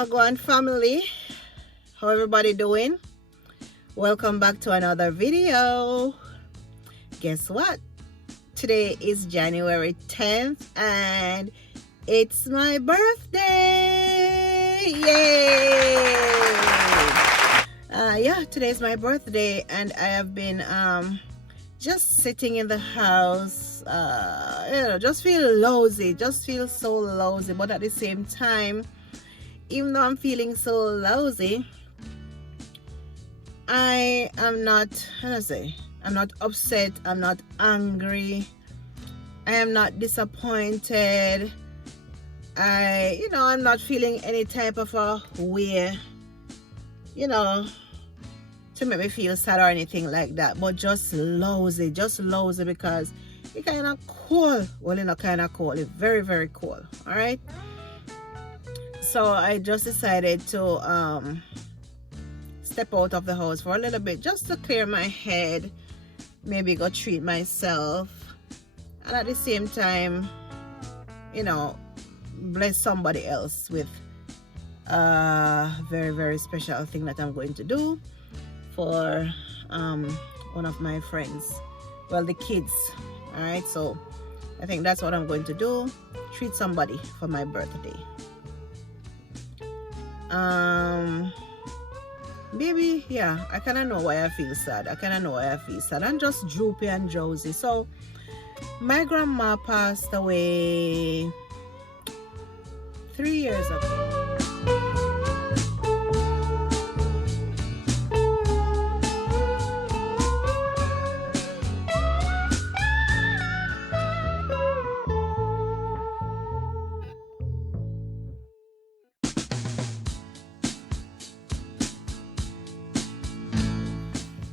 Wagwan family, how everybody doing? Welcome back to another video. Guess what? Today is January 10th and it's my birthday. Yay! Yeah, today's my birthday and I have been just sitting in the house, just feel lousy, just feel so lousy, but at the same time, even though I'm feeling so lousy, I am not, I'm not upset, I'm not angry, I am not disappointed, I'm not feeling any type of a way, to make me feel sad or anything like that, but just lousy because it's kind of cool. Well, it's not kind of cool, it's very, very cool. All right. So I just decided to step out of the house for a little bit just to clear my head, maybe go treat myself, and at the same time, bless somebody else with a very, very special thing that I'm going to do for one of my friends, well, the kids. All right, so I think that's what I'm going to do, treat somebody for my birthday. Maybe, yeah, I kind of know why I feel sad. I'm just droopy and drowsy. So my grandma passed away 3 years ago.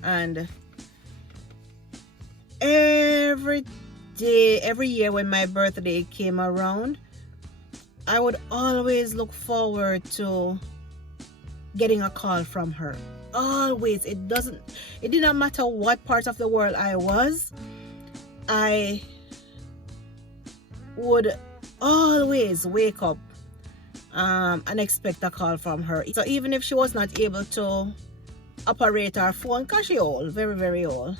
And every year when my birthday came around, I would always look forward to getting a call from her. Always. It did not matter what part of the world I was, I would always wake up and expect a call from her. So even if she was not able to operate her phone, because she old, very, very old,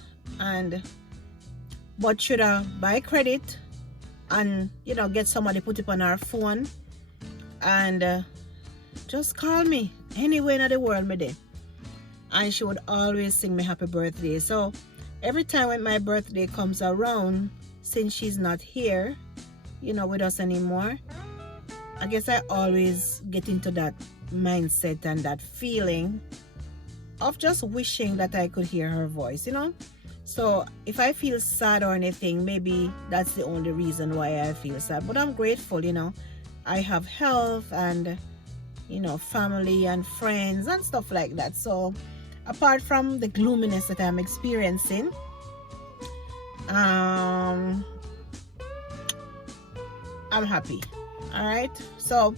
but should I buy credit and get somebody put it on her phone and just call me anywhere in the world me there, and she would always sing me happy birthday. So every time when my birthday comes around, since she's not here with us anymore, I guess I always get into that mindset and that feeling of just wishing that I could hear her voice, So if I feel sad or anything, maybe that's the only reason why I feel sad. But I'm grateful, I have health and, family and friends and stuff like that. So apart from the gloominess that I'm experiencing, I'm happy. All right. So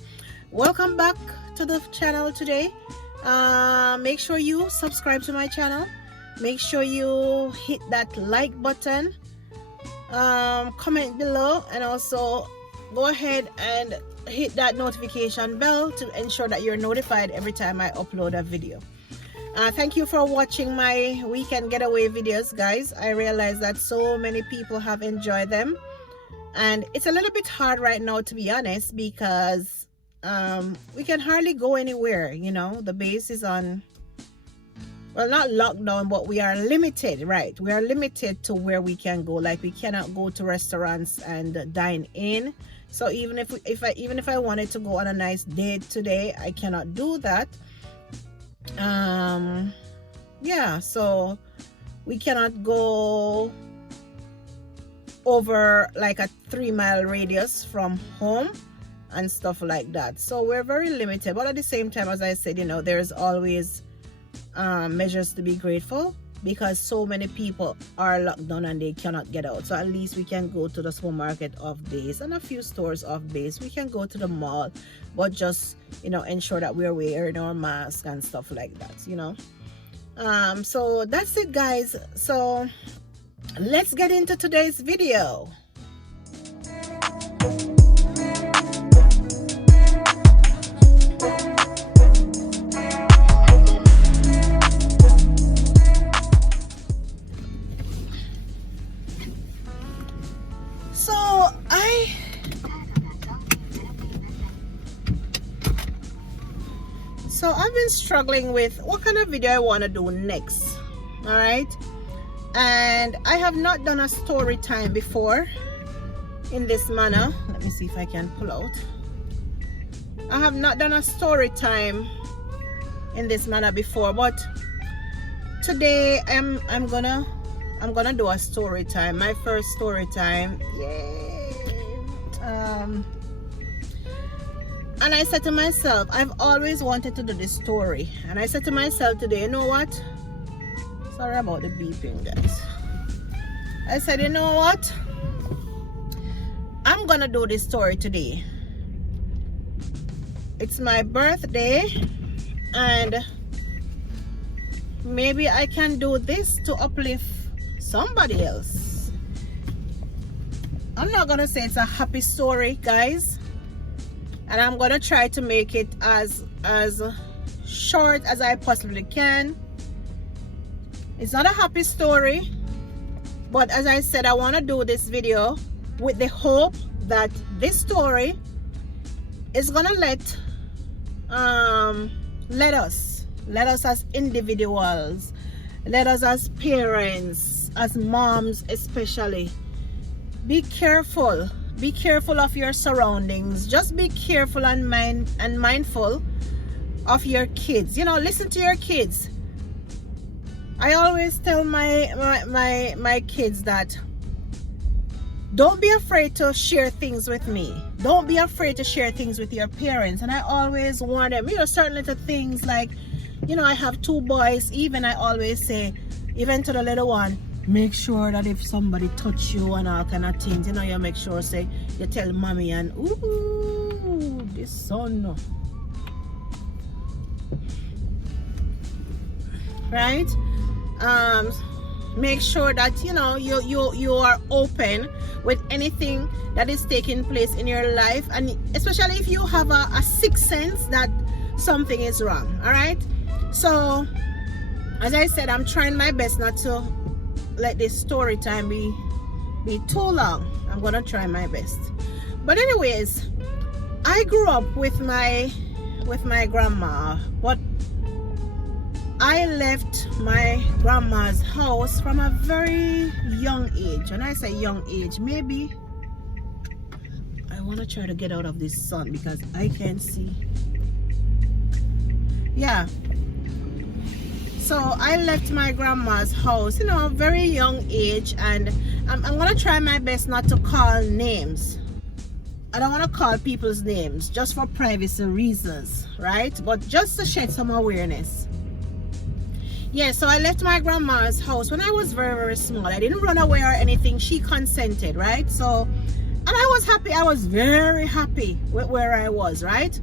welcome back to the channel today. Make sure you subscribe to my channel, make sure you hit that like button, comment below, and also go ahead and hit that notification bell to ensure that you're notified every time I upload a video. Thank you for watching my weekend getaway videos, guys. I realize that so many people have enjoyed them, and it's a little bit hard right now, to be honest, because we can hardly go anywhere. The base is on, well, not lockdown, but we are limited, right? We are limited to where we can go. Like, we cannot go to restaurants and dine in. So even if I wanted to go on a nice date today, I cannot do that. Yeah, so we cannot go over like a 3-mile radius from home and stuff like that. So we're very limited, but at the same time, as I said, there's always measures to be grateful, because so many people are locked down and they cannot get out. So at least we can go to the supermarket of base and a few stores of base. We can go to the mall, but just ensure that we're wearing our mask and stuff like that. So that's it, guys. So let's get into today's video. So I've been struggling with what kind of video I want to do next. All right, and I have not done a story time before in this manner. Let me see if I can pull out. I have not done a story time in this manner before, but today I'm gonna do a story time, my first story time. Yay. And I said to myself, I've always wanted to do this story, and I said to myself today, you know what, sorry about the beeping, guys. I said, you know what, I'm gonna do this story today. It's my birthday, and maybe I can do this to uplift somebody else. I'm not gonna say it's a happy story, guys, and I'm gonna try to make it as short as I possibly can. It's not a happy story, but as I said, I want to do this video with the hope that this story is gonna let us as individuals, let us as parents, as moms especially, be careful of your surroundings. Just be careful and mindful of your kids. You know, listen to your kids. I always tell my kids that don't be afraid to share things with me. Don't be afraid to share things with your parents. And I always warn them, you know, certain little things like, you know, I have 2 boys. Even I always say, even to the little one, make sure that if somebody touch you and all kind of things, you know, you make sure, say, you tell mommy, and ooh, this son, right? Make sure that, you know, you are open with anything that is taking place in your life, and especially if you have a sixth sense that something is wrong. All right, so as I said, I'm trying my best not to let this story time be too long. I'm gonna try my best. But anyways, I grew up with my grandma, but I left my grandma's house from a very young age. And I say young age, maybe I want to try to get out of this sun because I can't see. Yeah. So I left my grandma's house, you know, a very young age, and I'm going to try my best not to call names. I don't want to call people's names just for privacy reasons, right? But just to shed some awareness. Yeah, so I left my grandma's house when I was very, very small. I didn't run away or anything. She consented, right? So, and I was happy. I was very happy with where I was, right?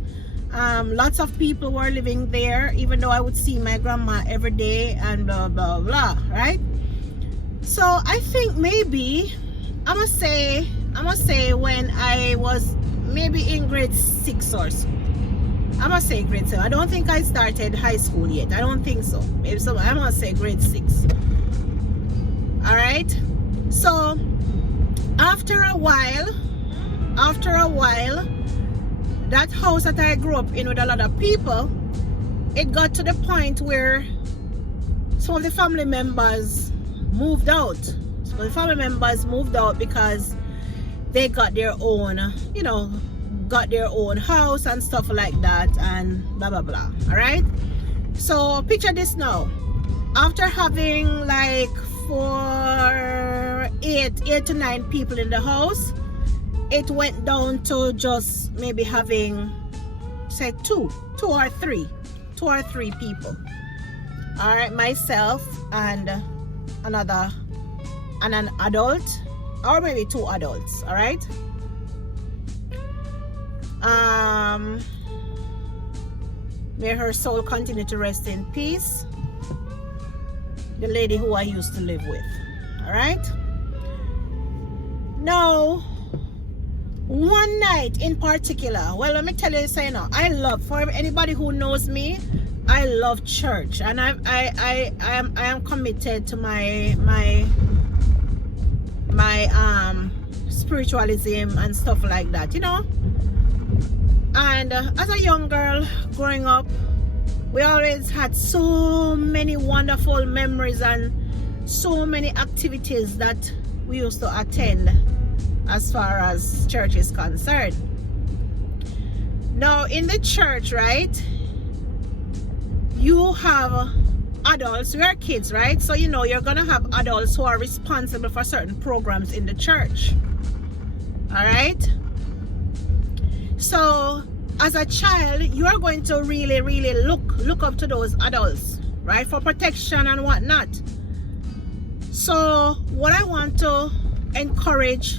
Lots of people were living there, even though I would see my grandma every day and blah, blah, blah, right? So I think maybe, I must say when I was maybe in grade 6 or so. I must say grade 7. I don't think I started high school yet. I don't think so. Maybe so. I must say grade 6. All right. So after a while, that house that I grew up in with a lot of people, it got to the point where some of the family members moved out. So the family members moved out because they got their own, you know, got their own house and stuff like that, and blah blah blah. All right, so picture this now. After having like 8 to 9 people in the house, it went down to just maybe having, say, two or three people. All right, myself and an adult, or maybe 2 adults. All right. May her soul continue to rest in peace, the lady who I used to live with. All right. Now, one night in particular, well, let me tell you, say now, I love, for anybody who knows me, I love church, and I am committed to my spiritualism and stuff like that, you know. And as a young girl growing up, We always had so many wonderful memories and so many activities that we used to attend as far as church is concerned. Now in the church, right, you have adults. We are kids, right? So you know you're gonna have adults who are responsible for certain programs in the church. All right, so as a child, you are going to really look up to those adults, right, for protection and whatnot. So what I want to encourage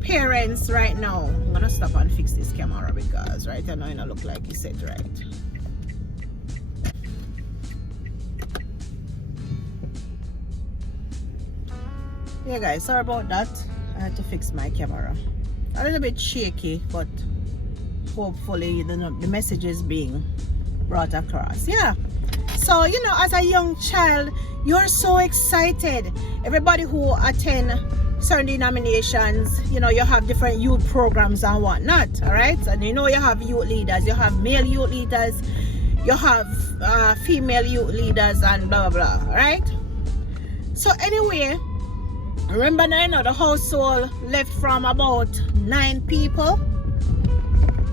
parents right now, I'm gonna stop and fix this camera because right now it don't look like it's set right. Yeah guys, sorry about that. I had to fix my camera. A little bit shaky, but hopefully the message is being brought across. Yeah, so you know, as a young child, you're so excited. Everybody who attend certain denominations, you know, you have different youth programs and whatnot. All right, and you know you have youth leaders, you have male youth leaders, you have female youth leaders, and blah blah blah. All right, so anyway, remember now the household left from about 9 people,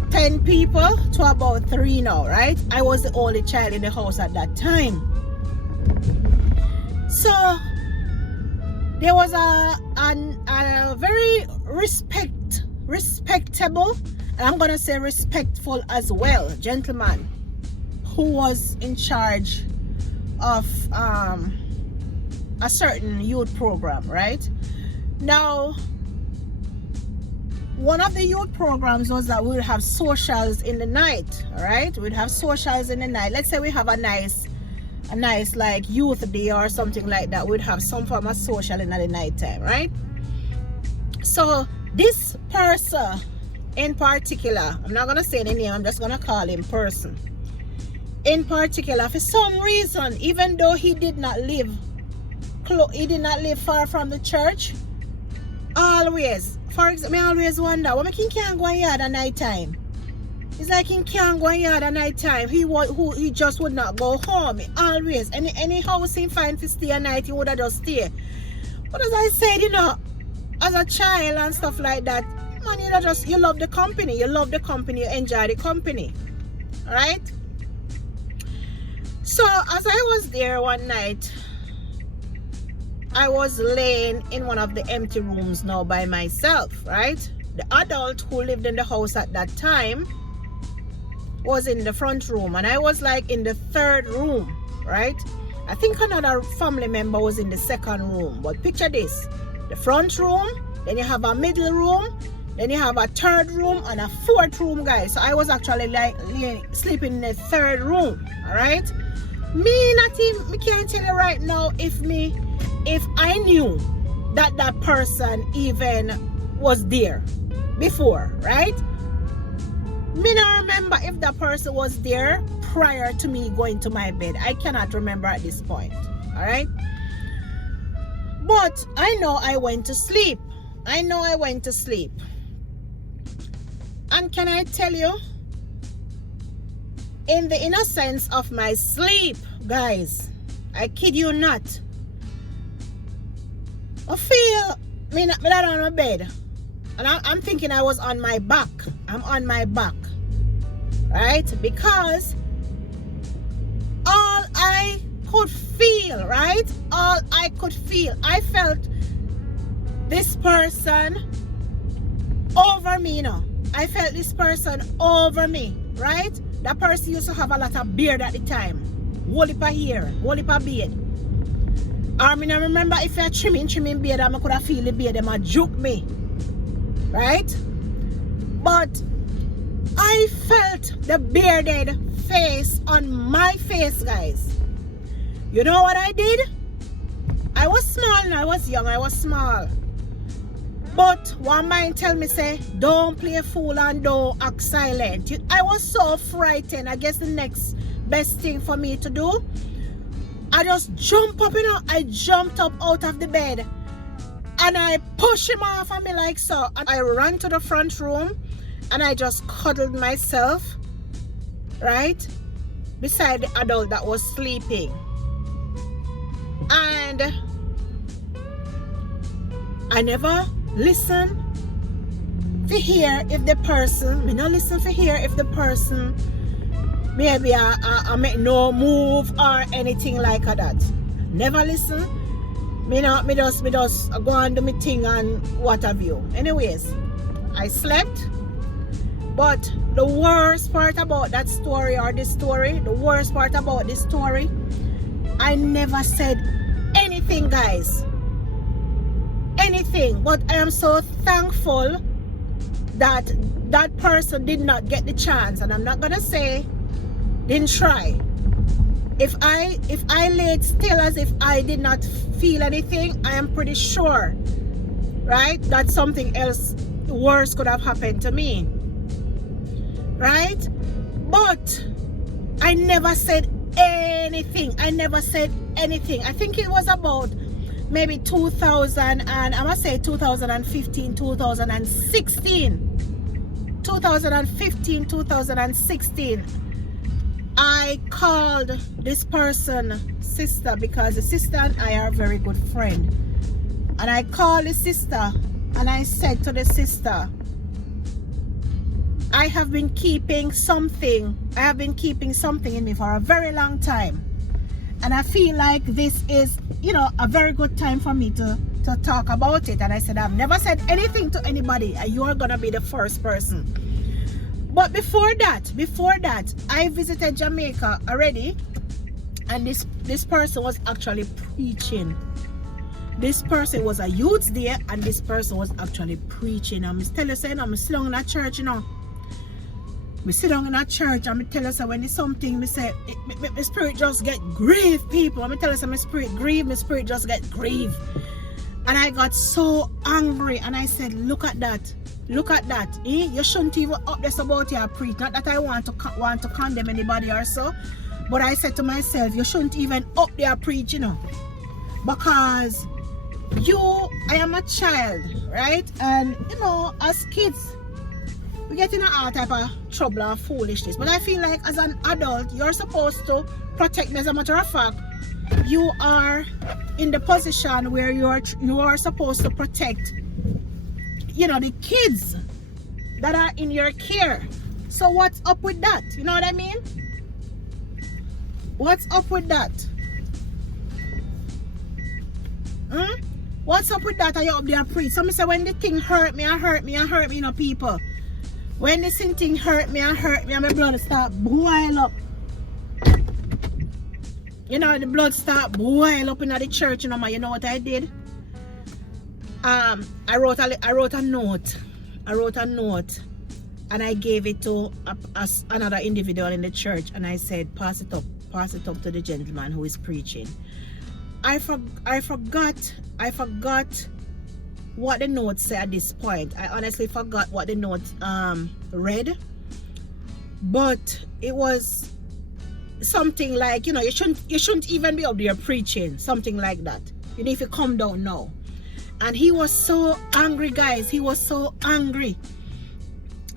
10 people to about 3 now, right? I was the only child in the house at that time. So there was a very respectable, and I'm gonna say respectful as well, gentleman who was in charge of a certain youth program, right? Now, one of the youth programs was that we would have socials in the night. All right, we'd have socials in the night. Let's say we have a nice like youth day or something like that. We'd have some form of social in the night time, right? So this person in particular, I'm not gonna say any name, I'm just gonna call him person in particular. For some reason, even though he did not live far from the church, always, for example, I always wonder why he can't go in yard at night time. It's like he can't go in yard at night time. He just would not go home. Always, any house he find to stay at night, he would have just stay. But as I said, you know, as a child and stuff like that, man, you love the company, you enjoy the company, all right? So as I was there one night, I was laying in one of the empty rooms now by myself, right? The adult who lived in the house at that time was in the front room, and I was like in the 3rd room, right? I think another family member was in the 2nd room, but picture this: the front room, then you have a middle room, then you have a 3rd room and a 4th room, guys. So I was actually like sleeping in the 3rd room, all right? Me can't tell you right now if I knew that person even was there before, right? Me not remember if that person was there prior to me going to my bed. I cannot remember at this point, all right? But I know I went to sleep. And can I tell you, in the innocence of my sleep, guys, I kid you not, I feel me not on my bed, and I'm thinking I was on my back. I'm on my back, right? Because all I could feel, right? I felt this person over me, you know. I felt this person over me, right? That person used to have a lot of beard at the time. Whole heap of hair, whole heap of beard. I mean, I remember if you're trimming beard, I could have feel the beard, them a juke me, right? But I felt the bearded face on my face, guys. You know what I did? I was small and I was young, I was small. But one mind tell me, say, don't play a fool and don't act silent. I was so frightened. I guess the next best thing for me to do, I just jump up, you know. I jumped up out of the bed and I pushed him off of me like so. And I ran to the front room and I just cuddled myself, right? beside the adult that was sleeping. And I never listen to hear if the person, me not listen to hear if the person maybe I make no move or anything like that. Never listen. Me just go and do my thing and what have you. Anyways, I slept. But the worst part about that story, or this story, the worst part about this story, I never said anything, guys. Anything. But I am so thankful that that person did not get the chance. And I'm not gonna say didn't try. If I laid still as if I did not feel anything, I am pretty sure, right, that something else worse could have happened to me. Right? But I never said anything. I never said anything. I think it was about maybe 2000 and I must say 2015, 2016. 2015, 2016. I called this person sister because the sister and I are very good friends. And I called the sister and I said to the sister, I have been keeping something. I have been keeping something in me for a very long time. And I feel like this is, you know, a very good time for me to talk about it. And I said, I've never said anything to anybody, and you are going to be the first person. But before that, I visited Jamaica already. And this person was actually preaching. This person was a youth there, and this person was actually preaching. I'm telling you, saying, I'm sitting in a church, you know. We sit down in a church and I tell us when it's something, me say, my spirit just get grieved, people. I tell us my spirit grieve, my spirit just get grieved. And I got so angry and I said, look at that. Look at that. You shouldn't even up this about your preach. Not that I want to condemn anybody or so. But I said to myself, you shouldn't even up their preach, you know. Because I am a child, right? And, you know, as kids, we get in all type of trouble and foolishness. But I feel like as an adult, you're supposed to protect me. As a matter of fact, you are in the position where you are supposed to protect, you know, the kids that are in your care. So what's up with that? You know what I mean? What's up with that? What's up with that? Are you up there preach? So me say when the thing hurt me, you know, people. When this thing hurt me, and my blood start boil up. You know, the blood start boil up in the church, you know, you know what I did? I wrote a note. And I gave it to another individual in the church, and I said, pass it up to the gentleman who is preaching. I forgot what the note said at this point. I honestly forgot what the note read, but it was something like, you know, you shouldn't even be up there preaching, something like that. You know, if you come down now. And he was so angry, guys. He was so angry.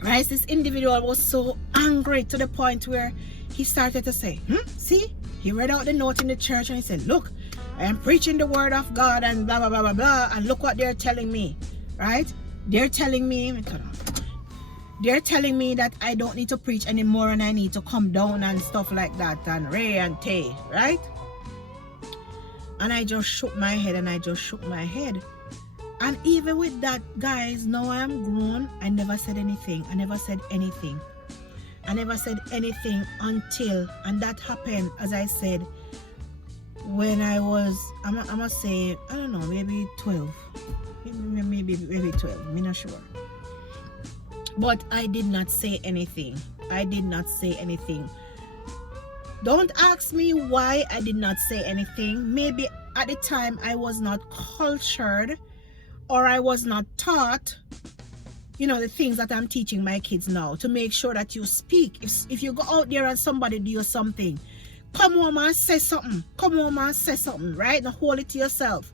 Right? This individual was so angry to the point where he started to say, see, he read out the note in the church and he said, look, I am preaching the word of God and blah, blah, blah, blah, blah. And look what they're telling me, right? They're telling me that I don't need to preach anymore and I need to come down and stuff like that and Ray and Tay, right? And I just shook my head And even with that, guys, now I am grown. I never said anything. Until, and that happened, as I said, when I was, I must say, I don't know, maybe 12. Maybe 12, I'm not sure. But I did not say anything. Don't ask me why I did not say anything. Maybe at the time I was not cultured or I was not taught, you know, the things that I'm teaching my kids now, to make sure that you speak. If you go out there and somebody do you something, come home and say something. Right? Don't hold it to yourself.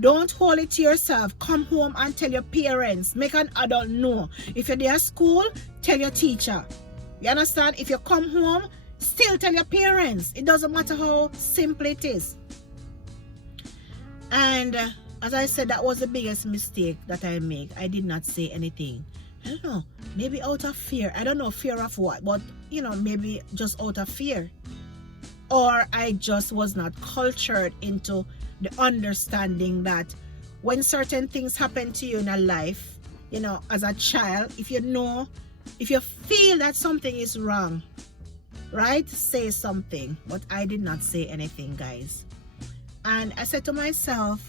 Don't hold it to yourself. Come home and tell your parents. Make an adult know. If you're there at school, tell your teacher. You understand? If you come home, Still tell your parents. It doesn't matter how simple it is. And as I said, that was the biggest mistake that I make. I did not say anything. I don't know, maybe out of fear. I don't know, fear of what, but maybe just out of fear. Or I just was not cultured into the understanding that when certain things happen to you in a life, as a child, if you feel that something is wrong, right, say something. But I did not say anything, guys. And I said to myself,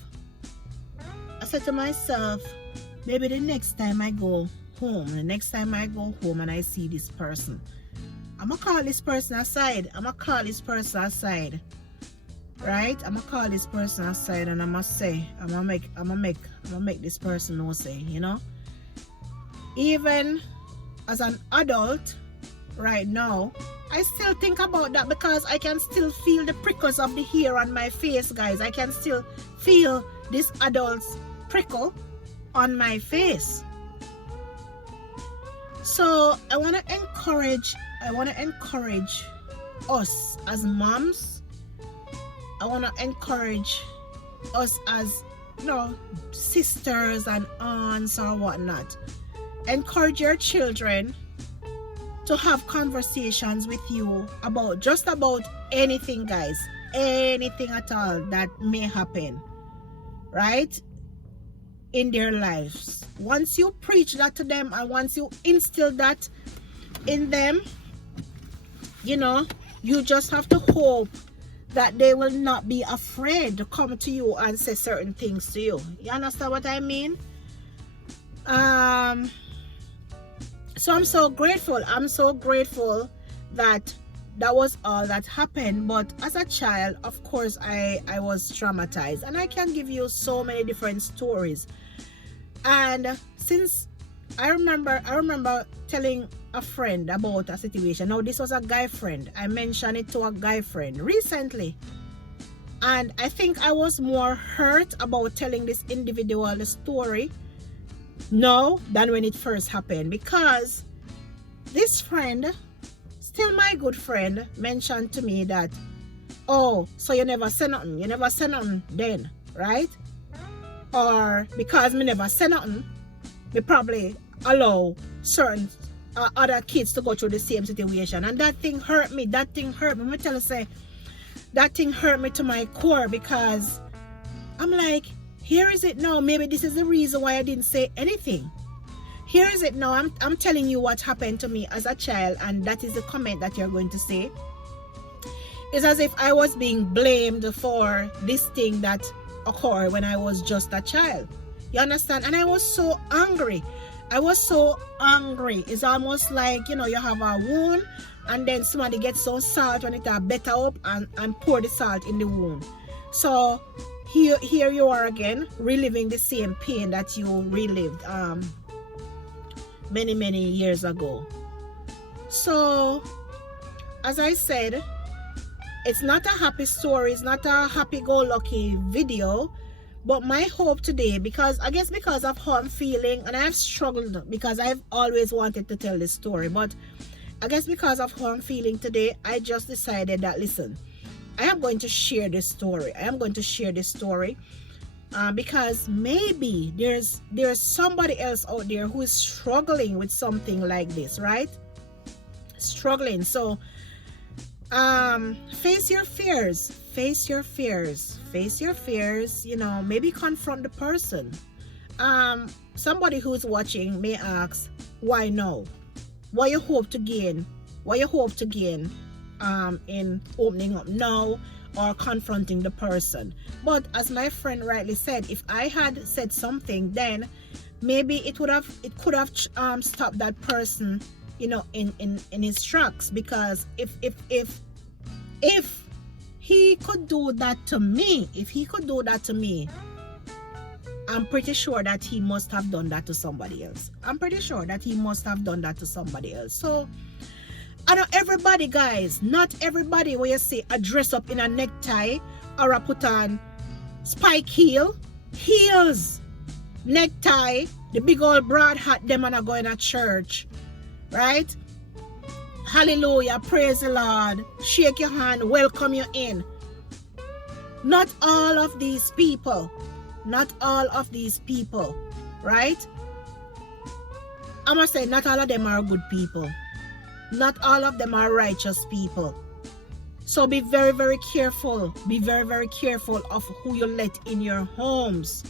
maybe the next time I go home and I see this person, I'm gonna call this person aside. Right? I'm gonna call this person aside and I'm gonna make this person know, say, even as an adult right now, I still think about that because I can still feel the prickles of the hair on my face, guys. I can still feel this adult's prickle on my face. So I want to encourage us as moms. I want to encourage us as sisters and aunts or whatnot. Encourage your children to have conversations with you about anything, guys. Anything at all that may happen, right, in their lives. Once you preach that to them and once you instill that in them, you just have to hope that they will not be afraid to come to you and say certain things to you. You understand what I mean? So I'm so grateful that was all that happened. But as a child, of course, I was traumatized, and I can give you so many different stories. And since I remember telling a friend about a situation. Now, this was a guy friend. I mentioned it to a guy friend recently, and I think I was more hurt about telling this individual the story now than when it first happened, because this friend, still my good friend, mentioned to me that, oh, so you never say nothing then, right? Or because me never say nothing, me probably allow certain other kids to go through the same situation. And that thing hurt me. Let me tell you, say, that thing hurt me to my core, because I'm like, here is it now. Maybe this is the reason why I didn't say anything. Here is it now. I'm telling you what happened to me as a child, and that is the comment that you're going to say. It's as if I was being blamed for this thing that occurred when I was just a child. You understand? And I was so angry. It's almost like, you have a wound, and then somebody gets some salt when it are better up and pour the salt in the wound. So here you are again, reliving the same pain that you relived many years ago. So as I said, it's not a happy story, it's not a happy-go-lucky video. But my hope today, because of how I'm feeling, and I've struggled because I've always wanted to tell this story, but I guess because of how I'm feeling today, I just decided that, listen, I am going to share this story. Because maybe there's somebody else out there who is struggling with something like this, right? Struggling. So face your fears, maybe confront the person. Somebody who's watching may ask, why now? What you hope to gain in opening up now or confronting the person? But as my friend rightly said, if I had said something, then maybe it could have stopped that person, in his tracks. Because if he could do that to me, I'm pretty sure that he must have done that to somebody else. So I know everybody, guys, not everybody where you see a dress up in a necktie or a put on spike heels, necktie, the big old broad hat them and are going to church, right? Hallelujah. Praise the Lord. Shake your hand. Welcome you in. Not all of these people. Not all of these people. Right? I must say, not all of them are good people. Not all of them are righteous people. So be very, very careful. Be very, very careful of who you let in your homes.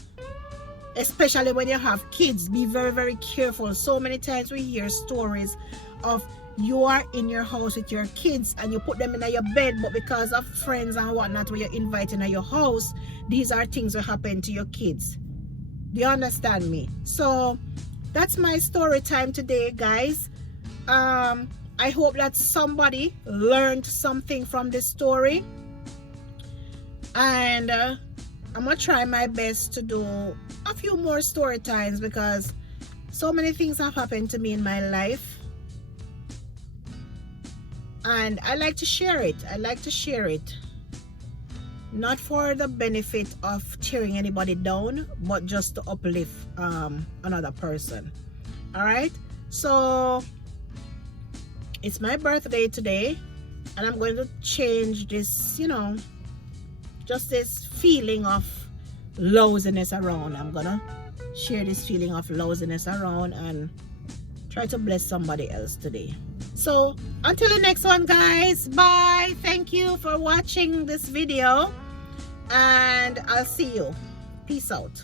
Especially when you have kids. Be very, very careful. So many times we hear stories of you are in your house with your kids and you put them in your bed, but because of friends and whatnot where you're inviting at your house, these are things that happen to your kids. Do you understand me? So that's my story time today, guys. I hope that somebody learned something from this story, and I'm gonna try my best to do a few more story times because so many things have happened to me in my life, and I like to share it. I like to share it, not for the benefit of tearing anybody down, but just to uplift another person. All right, so it's my birthday today, and I'm going to change this, just this feeling of loneliness around. I'm gonna share this feeling of loneliness around and try to bless somebody else today. So until the next one, guys, bye. Thank you for watching this video, and I'll see you. Peace out.